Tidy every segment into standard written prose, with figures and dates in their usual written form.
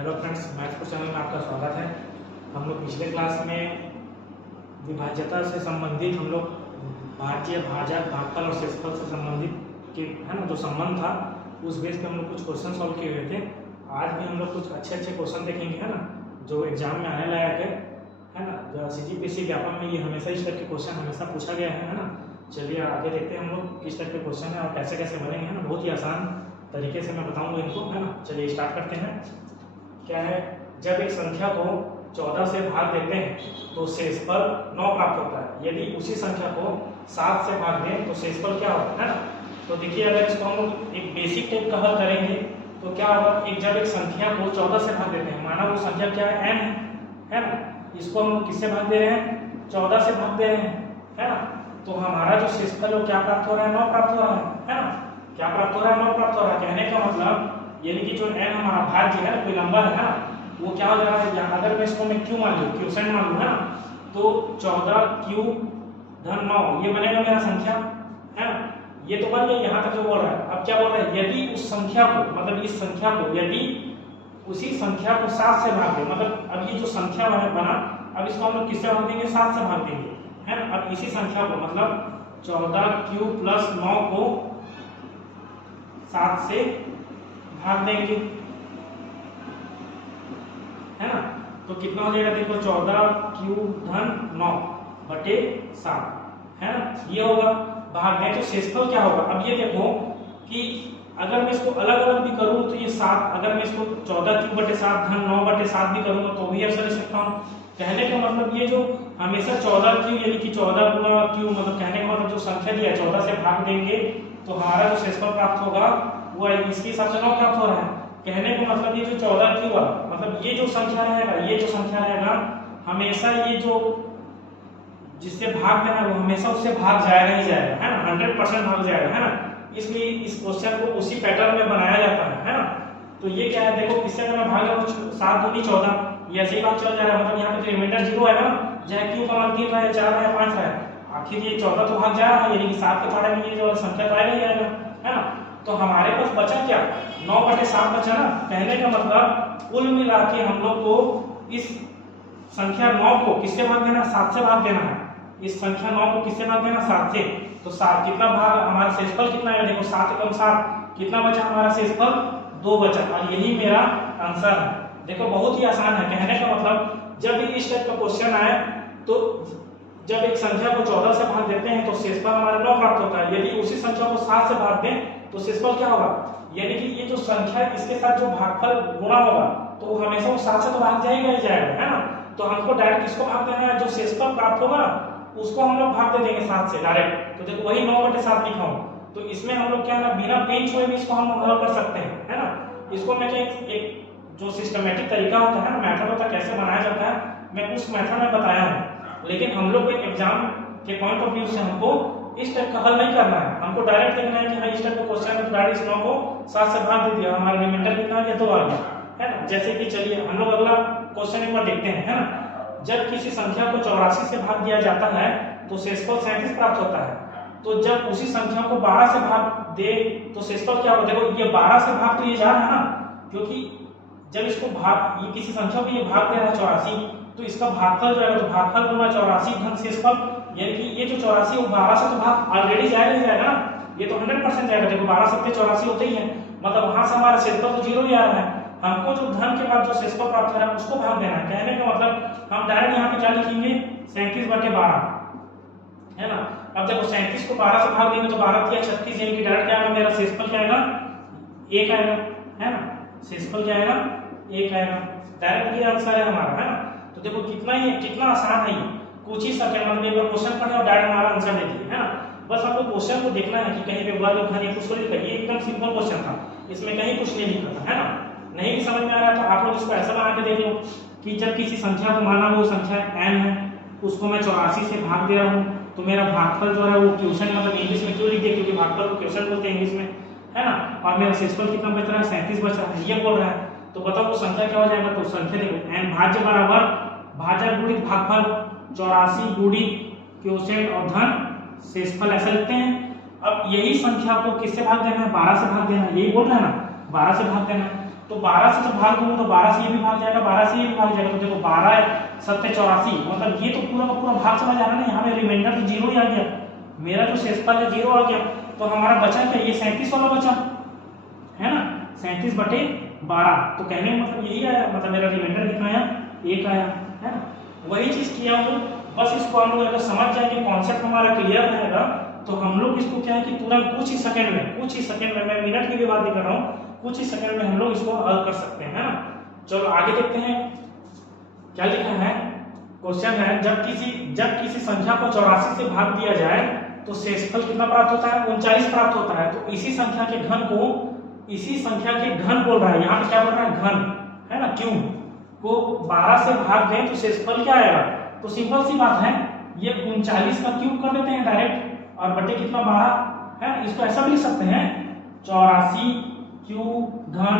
Hello friends, maths channel में आपका स्वागत है। हम लोग पिछले क्लास में विभाज्यता से संबंधित हम लोग भाज्य, भाजक, भागफल और शेषफल से संबंधित के है ना जो संबंध था उस बेस पे हम लोग कुछ क्वेश्चन सॉल्व किए हुए थे। आज भी हम लोग कुछ अच्छे क्वेश्चन देखेंगे है ना जो एग्जाम में आने लायक है ना। जो CGPSC व्यापम में ये हमेशा इस टाइप के क्वेश्चन हमेशा पूछा गया है ना। चलिए आगे देखते हैं हम लोग किस टाइप के क्वेश्चन है और कैसे कैसे बनेंगे है ना। बहुत ही आसान तरीके से मैं बताऊंगा इनको है ना। चलिए स्टार्ट करते हैं। क्या है, जब एक संख्या को 14 से भाग देते हैं तो शेषफल 9 प्राप्त होता है। यदि उसी संख्या को 7 से भाग दें तो शेषफल क्या होता है ना। तो देखिए, अगर इसको हम एक बेसिक टाइप का हल करेंगे तो क्या होगा, जब एक संख्या को 14 से भाग देते हैं, माना वो संख्या क्या है, n है ना। इसको हम किससे भाग दे रहे हैं, 14 से भाग दे रहे हैं है ना। तो हमारा जो शेषफल है क्या प्राप्त हो रहा है, 9 प्राप्त हो रहा है ना। क्या प्राप्त हो रहा है, 9 प्राप्त हो रहा है। कहने का मतलब यानी कि जो n हमारा भाज्य है ना, कोई नंबर है ना, वो क्या हो जा रहा है, अगर मैं इसको मैं q मान लूं, क्यूसेंट मान लूं है ना, तो 14q धन 9 ये बनेगा मेरा संख्या है ना। ये तो बन गया, यहाँ तक जो बोल रहा है। अब क्या बोल रहा है, यदि उस संख्या को मतलब इस संख्या को यदि उसी संख्या को 7 से भाग दे, मतलब अब ये जो संख्या बना अब इसको हम लोग किससे भाग देंगे, 7 से भाग देंगे है ना। अब इसी संख्या को मतलब 14q + 9 को 7 से भाग देंगे है ना। तो कितना हो जाएगा, देखो 14q धन 9 बटे 7 है ना। ये होगा भाग में। तो शेषफल क्या होगा, अब ये देखो कि अगर मैं इसको अलग अलग भी करूं तो ये 7, अगर मैं इसको 14q बटे 7 धन 9 बटे 7 भी करूंगा तो भी ऐसा लिख सकता हूं। कहने का मतलब ये जो हमेशा 14q यानी कि 14 गुना q, मतलब कहने का मतलब जो संख्या दिया है 14 से भाग देंगे तो हमारा जो शेषफल प्राप्त होगा वो इसके हिसाब से 9 प्राप्त हो रहा है। कहने का मतलब ये जो 14q वाला मतलब ये जो संख्या रहेगा, ये जो संख्या रहेगा हमेशा ये जो जिससे भाग देना वो हमेशा उससे भाग जाएगा ही जाएगा है ना, 100% भाग जाएगा है ना। इसलिए इस क्वेश्चन को उसी पैटर्न में बनाया जाता है ना। तो ये क्या है, देखो किससे अगर मैं भाग लूं 7 दूनी 14, ये ऐसे ही बात चल जा रहा है। मतलब यहाँ पे जो रिमाइंडर 0 है ना, चाहे q का मान 3 रहे, 4 रहे, 5 रहे, आखिर ये 14 तो भाग जा रहा है, यानी कि 7 के बारे में ये जो संख्या तो आएगा ही आएगा है ना। तो हमारे पास बचा क्या, 9 बटे 7 बचा ना। कहने का मतलब कुल मिला के हम लोग को इस संख्या 9 को किससे भाग देना, 7 से भाग देना है। इस संख्या 9 को किससे भाग देना, 7 से। तो 7 कितना भाग, हमारा शेषफल कितना है, देखो 7 × 7 कितना बचा हमारा शेषफल, 2 बचा। और यही मेरा आंसर है। देखो बहुत ही आसान है। कहने का मतलब जब भी इस टाइप का क्वेश्चन आए तो जब एक संख्या को 14 से भाग देते हैं तो शेषफल हमारा 9 प्राप्त होता है। यदि उसी संख्या को 7 से भाग दें तो शेषफल क्या होगा, यानी कि ये जो संख्या इसके साथ जो भागफल गुणा होगा तो वो हमेशा वो 7 से तो भाग जाएगा ही जाएगा है ना। तो हमको डायरेक्ट किसको भाग देना है, जो शेषफल प्राप्त होगा उसको हम लोग भाग दे देंगे 7 से डायरेक्ट। तो देखो वही 9 बटे 7 लिखा हूं। तो इसमें हम लोग क्या है ना, बिना पेन छुए भी इसको हम हल कर सकते हैं है ना। इसको मैं एक जो सिस्टमेटिक तरीका होता है ना, मेथड होता है कैसे बनाया जाता है, मैं उस मेथड में बताया हूं। लेकिन हम लोग को एग्जाम के पॉइंट ऑफ व्यू से हमको इस टाइप का हल नहीं करना है। हमको डायरेक्ट देखना है कि हाँ इस टाइप का क्वेश्चन है तो डायरेक्ट इस 9 को 7 से भाग दे दिया, हमारा रिमाइंडर कितना है, 2 आ गया है ना। जैसे कि चलिए हम लोग अगला क्वेश्चन एक बार देखते हैं है ना। जब किसी संख्या को 84 से भाग दिया जाता है तो शेषफल 37 प्राप्त होता है। तो जब उसी संख्या को 12 से भाग दे तो शेषफल क्या होगा, देखो ये 12 से भाग तो ये जा रहा है ना, क्योंकि जब इसको भाग ये किसी संख्या को ये भाग दे रहा है 84 तो इसका भागफल जो है तो भागफल गुना 84 धन शेषफल, यानी कि ये जो 84 वो 12 से तो भाग ऑलरेडी जाएगा ही जाएगा ना, ये तो 100% जाएगा। देखो 12 सत्ते 84 होते ही है, मतलब वहां से हमारा शेषफल तो 0 ही आ रहा है। हमको जो धन के बाद जो शेषफल प्राप्त हो रहा है उसको भाग देना है। कहने का मतलब हम डायरेक्ट यहाँ पे क्या लिखेंगे, 37/12 है ना। अब देखो 37 को 12 से भाग देंगे तो 12 × 36, यानी कि डायरेक्ट क्या आएगा, मेरा शेषफल क्या आएगा, 1 आएगा है ना। शेषफल क्या आएगा, 1 आएगा। डायरेक्ट ये आंसर है हमारा है ना। तो देखो कितना आसान है ये, कुछ ही सेकंड मतलब एक बार क्वेश्चन पढ़े और डायरेक्ट हमारा आंसर दे दिए है ना। बस आपको क्वेश्चन को देखना है कि कहीं पे वर्ग घन या कुछ तो लिखा है। ये एकदम सिंपल क्वेश्चन था, इसमें कहीं कुछ नहीं लिखा था है ना। नहीं भी समझ में आ रहा है तो आप लोग इसको ऐसा बना के देख लो कि जब किसी संख्या को, माना वो संख्या n है, उसको मैं 84 से भाग दे रहा हूँ तो मेरा भागफल जो है वो क्वोशिएंट, मतलब इंग्लिश में क्यों लिख दिया, क्योंकि भागफल को क्वोशिएंट बोलते हैं इंग्लिश में है ना। और मेरा शेषफल कितना बच रहा है, 37 बच रहा है, ये बोल रहा है। तो बताओ वो संख्या क्या हो जाएगा, तो संख्या देखो n भाज्य बराबर भाजक गुणित भागफल 84 गुणित क्वोशिएंट और धन शेषफल, ऐसा लिखते हैं। अब यही संख्या को किससे भाग देना है, 12 से भाग देना है, यही बोल रहा है ना, 12 से भाग देना है। तो 12 से जब भाग दूंगा तो 12 से ये भी भाग जाएगा, 12 से ये भी भाग जाएगा। तो देखो 12 7 84, मतलब ये तो पूरा का पूरा भाग चला जा रहा है ना, यहाँ पे रिमाइंडर तो 0 ही आ गया, मेरा जो शेषफल है 0 आ गया। तो हमारा बचा क्या, ये 37 वाला बचा है ना, 37/12। तो कहने का मतलब यही आया, मतलब मेरा रिमाइंडर कितना आया, 1 आया, है ना। वही चीज किया हूँ, बस इसको हम लोग अगर समझ जाएंगे, कॉन्सेप्ट हमारा क्लियर रहेगा, तो हम लोग इसको क्या है कि तुरंत कुछ ही सेकंड में, मैं मिनट की भी बात नहीं कर रहा हूँ, कुछ ही सेकंड में हम लोग इसको हल कर सकते हैं, है ना। चलो आगे देखते हैं क्या लिखा है। क्वेश्चन है, जब किसी संख्या को 84 से भाग दिया जाए तो शेषफल कितना प्राप्त होता है, 39 प्राप्त होता है। तो इसी संख्या के घन बोल रहा है, यहाँ पे क्या बोल रहा है, घन, है ना, क्यों को 12 से भाग दें तो शेषफल क्या आएगा। तो सिंपल सी बात है, ये 39 का क्यूब कर देते हैं डायरेक्ट, और बटे कितना 12 है, इसको ऐसा भी लिख सकते हैं 84 क्यूब घन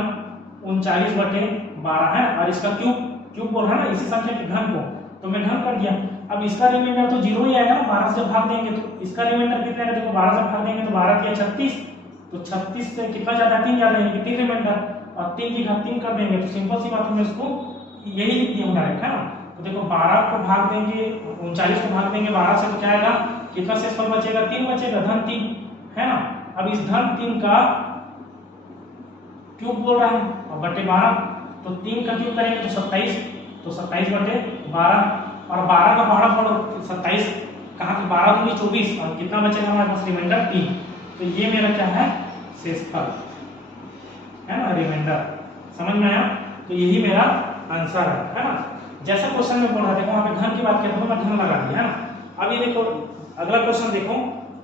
39/12 है, और इसका क्यूब बोल रहा है ना, इसी संख्या के घन को, तो मैं घन कर दिया। अब इसका रिमाइंडर तो 0 ही आएगा ना, 12 से भाग देंगे तो इसका रिमाइंडर कितना है, देखो 12 से भाग देंगे तो 12 किया 36, तो 36 से कितना ज्यादा, 3 ज्यादा, यानी कि 3 रिमाइंडर, और 3 की घात 3 कर देंगे। तो सिंपल सी बात है, इसको यही लिख दिया डायरेक्ट, है ना। तो देखो 12 को भाग देंगे 39 को भाग देंगे 12 से, तो क्या आएगा, कितना शेषफल बचेगा, 3 बचेगा, धन 3, है ना। अब इस धन 3 का क्यूब बोल रहा है, और बटे 12, तो 3 का क्यूब करेंगे तो 27, तो 27/12, और 12 का 12 फोड़ो 27, कहाँ पे 12 दूनी 24, और कितना बचेगा हमारे पास, रिमाइंडर 3। तो ये मेरा क्या है, शेषफल, है ना, रिमाइंडर, समझ में आया। तो यही मेरा आंसर है ना। जैसा क्वेश्चन में बोल रहा था, वहां पे घन की बात करता हूं, मैं घन लगा दिया, है ना। अब ये देखो अगला क्वेश्चन देखो,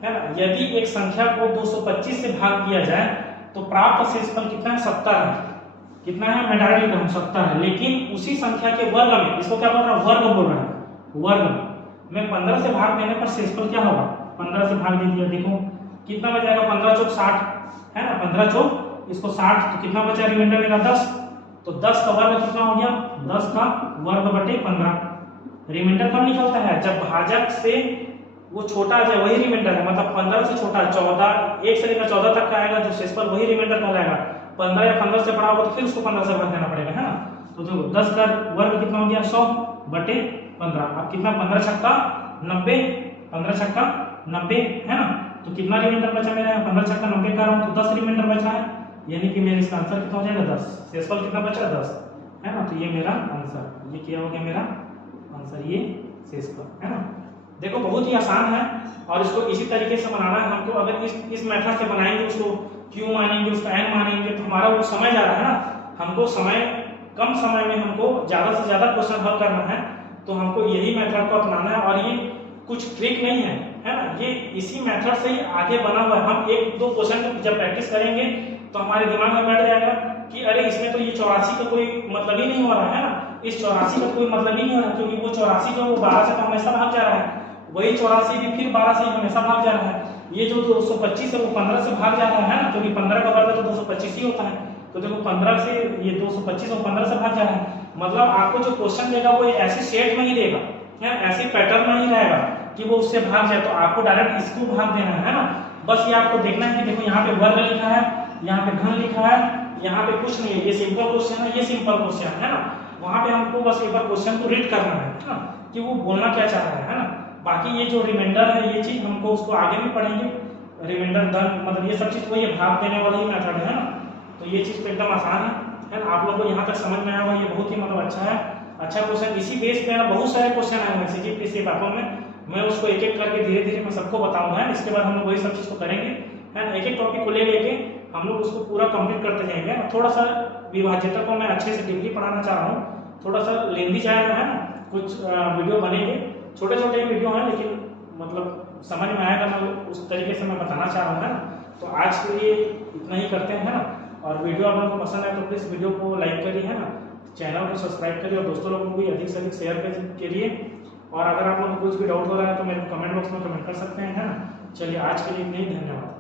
है ना, यदि एक संख्या को 225 से भाग दिया जाए तो प्राप्त शेषफल कितना है, 70 है। कितना है, मैं डायरेक्ट लिख रहा हूं 70 है, लेकिन उसी संख्या के वर्ग में, इसको क्या बोल रहा है, वर्ग बोल रहा है, वर्ग में 15 से भाग देने पर शेषफल क्या होगा, 15 से भाग दे दिया, देखो कितना बच जाएगा, 15 चौक 60, है ना, 15 चौक इसको 60, तो कितना बचा रिमाइंडर मेरा 10, तो 10 का वर्ग कितना हो गया, 10 का वर्ग बटे 15। रिमाइंडर कब निकलता है, जब भाजक से वो छोटा आ जाए, वही रिमाइंडर है, मतलब 15 से छोटा 14, 1 से लेकर 14 तक का आएगा जो शेषफल, वही रिमाइंडर कहलाएगा। 15 या 15 से बड़ा होगा तो फिर उसको 15 से भाग देना पड़ेगा, है ना। तो देखो 10 का वर्ग कितना हो गया, 100/15। अब कितना, 15 छक्का 90, 15 छक्का 90, है ना। तो कितना रिमाइंडर बचा मेरा, 15 छक्का 90 कर रहा हूं, तो 10 रिमाइंडर बचा है, यानी कि मेरा इसका आंसर कितना हो जाएगा, 10। शेषफल कितना बचा, 10, है ना। तो ये मेरा आंसर, ये क्या हो गया मेरा आंसर, ये शेषफल, है ना। देखो बहुत ही आसान है, और इसको इसी तरीके से बनाना है हमको। अगर इस मेथड से बनाएंगे, उसको क्यू मानेंगे, उसका एन मानेंगे, तो हमारा वो समय जा रहा है ना, हमको कम समय में हमको ज्यादा से ज्यादा क्वेश्चन हल करना है, तो हमको यही मेथड को अपनाना है। और ये कुछ ट्रिक नहीं है, है ना, ये इसी मेथड से ही आगे बना हुआ है। हम 1-2 क्वेश्चन जब प्रैक्टिस करेंगे तो हमारे दिमाग में बैठ जाएगा कि अरे इसमें तो ये 84 का कोई मतलब ही नहीं हो रहा है ना, इस 84 का कोई मतलब ही नहीं हो रहा, क्योंकि वो 84 जो वो 12 से तो हमेशा भाग जा रहा है, वही 84 भी फिर 12 से हमेशा भाग जा रहा है। ये जो 225 है वो 15 से भाग जा रहा है ना, क्योंकि 15 का वर्ग तो 225 ही होता है। तो देखो 15 से ये 225 और 15 से भाग जा रहा है, मतलब आपको जो क्वेश्चन देगा वो ऐसे सेट में ही देगा, ऐसे पैटर्न में ही रहेगा कि वो उससे भाग जाए। तो आपको डायरेक्ट इसको भाग देना है ना, बस ये आपको देखना है कि देखो यहाँ पे वर्ग लिखा है, यहाँ पे घन लिखा है, यहाँ पे कुछ नहीं है, ये सिंपल क्वेश्चन है, ये सिंपल क्वेश्चन है ना। वहां पे हमको बस एक बार क्वेश्चन को रीड करना है ना, कि वो बोलना क्या चाह रहा है ना। बाकी ये जो रिमाइंडर है, ये चीज हमको उसको आगे भी पढ़ेंगे, रिमाइंडर धन, मतलब ये सब चीज तो ये भाग देने वाला ही मेथड है ना। तो ये चीज तो एकदम आसान है ना। आप लोगों को यहाँ तक समझ में आया होगा, ये बहुत ही मतलब अच्छा क्वेश्चन। इसी बेस पे बहुत सारे क्वेश्चन आए हैं सीजीपीएससी पेपर में, मैं उसको एक एक करके धीरे धीरे मैं सबको बताऊंगा। इसके बाद हम लोग वही सब चीज को करेंगे, है ना। एक एक टॉपिक को लेके हम लोग उसको पूरा कंप्लीट करते जाएंगे। थोड़ा सा विभाज्यता को मैं अच्छे से डीपली पढ़ाना चाह रहा हूँ, थोड़ा सा लेंदी जाएगा, है ना। कुछ वीडियो बनेंगे, छोटे छोटे वीडियो हैं, लेकिन मतलब समझ में आएगा, मैं उस तरीके से मैं बताना चाह रहा हूँ, है ना। तो आज के लिए इतना ही करते हैं, है ना। और वीडियो आप लोगों को पसंद आए तो प्लीज़ वीडियो को लाइक करिए, है ना। चैनल को सब्सक्राइब करिए और दोस्तों लोगों को भी अधिक से अधिक शेयर करिए। और अगर आप लोगों को कुछ भी डाउट हो रहा है तो मेरे कमेंट बॉक्स में कमेंट कर सकते हैं, है ना। चलिए आज के लिए इतना ही, धन्यवाद।